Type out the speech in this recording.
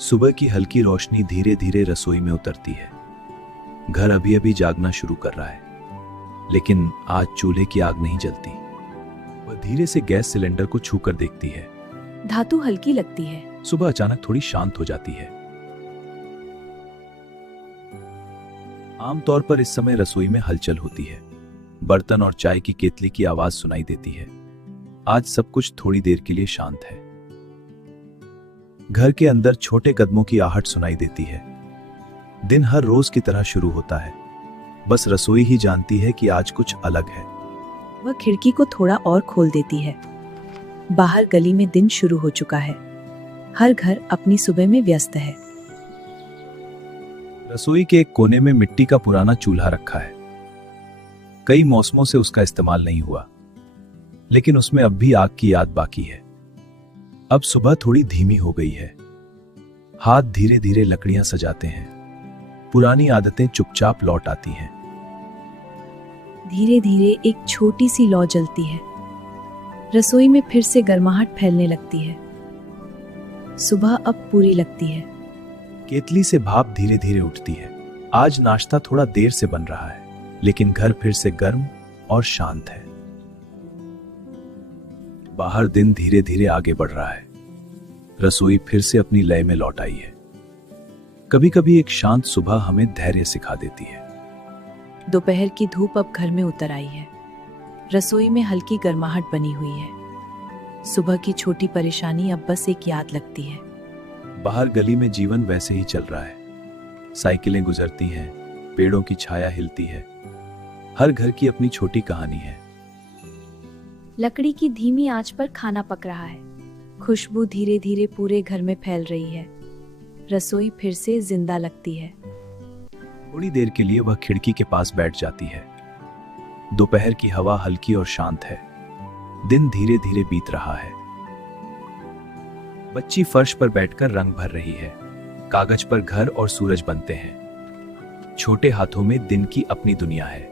सुबह की हल्की रोशनी धीरे धीरे रसोई में उतरती है। घर अभी अभी जागना शुरू कर रहा है, लेकिन आज चूल्हे की आग नहीं जलती। वह धीरे से गैस सिलेंडर को छूकर देखती है। धातु हल्की लगती है। सुबह अचानक थोड़ी शांत हो जाती है। आमतौर पर इस समय रसोई में हलचल होती है। बर्तन और चाय की केतली की आवाज सुनाई देती है। आज सब कुछ थोड़ी देर के लिए शांत है। घर के अंदर छोटे कदमों की आहट सुनाई देती है। दिन हर रोज की तरह शुरू होता है। बस रसोई ही जानती है कि आज कुछ अलग है। वह खिड़की को थोड़ा और खोल देती है। बाहर गली में दिन शुरू हो चुका है। हर घर अपनी सुबह में व्यस्त है। रसोई के एक कोने में मिट्टी का पुराना चूल्हा रखा है। कई मौसमों से उसका इस्तेमाल नहीं हुआ, लेकिन उसमें अब भी आग की याद बाकी है। अब सुबह थोड़ी धीमी हो गई है। हाथ धीरे धीरे लकड़ियां सजाते हैं। पुरानी आदतें चुपचाप लौट आती हैं। धीरे धीरे एक छोटी सी लौ जलती है। रसोई में फिर से गर्माहट फैलने लगती है। सुबह अब पूरी लगती है। केतली से भाप धीरे धीरे उठती है। आज नाश्ता थोड़ा देर से बन रहा है, लेकिन घर फिर से गर्म और शांत है। बाहर दिन धीरे धीरे आगे बढ़ रहा है। रसोई फिर से अपनी लय में लौट आई है। कभी कभी एक शांत सुबह हमें धैर्य सिखा देती है। दोपहर की धूप अब घर में उतर आई है। रसोई में हल्की गर्माहट बनी हुई है। सुबह की छोटी परेशानी अब बस एक याद लगती है। बाहर गली में जीवन वैसे ही चल रहा है। साइकिलें गुजरती हैं, पेड़ों की छाया हिलती है। हर घर की अपनी छोटी कहानी है। लकड़ी की धीमी आंच पर खाना पक रहा है। खुशबू धीरे धीरे पूरे घर में फैल रही है। रसोई फिर से जिंदा लगती है। थोड़ी देर के लिए वह खिड़की के पास बैठ जाती है। दोपहर की हवा हल्की और शांत है। दिन धीरे धीरे बीत रहा है। बच्ची फर्श पर बैठकर रंग भर रही है। कागज पर घर और सूरज बनते हैं। छोटे हाथों में दिन की अपनी दुनिया है।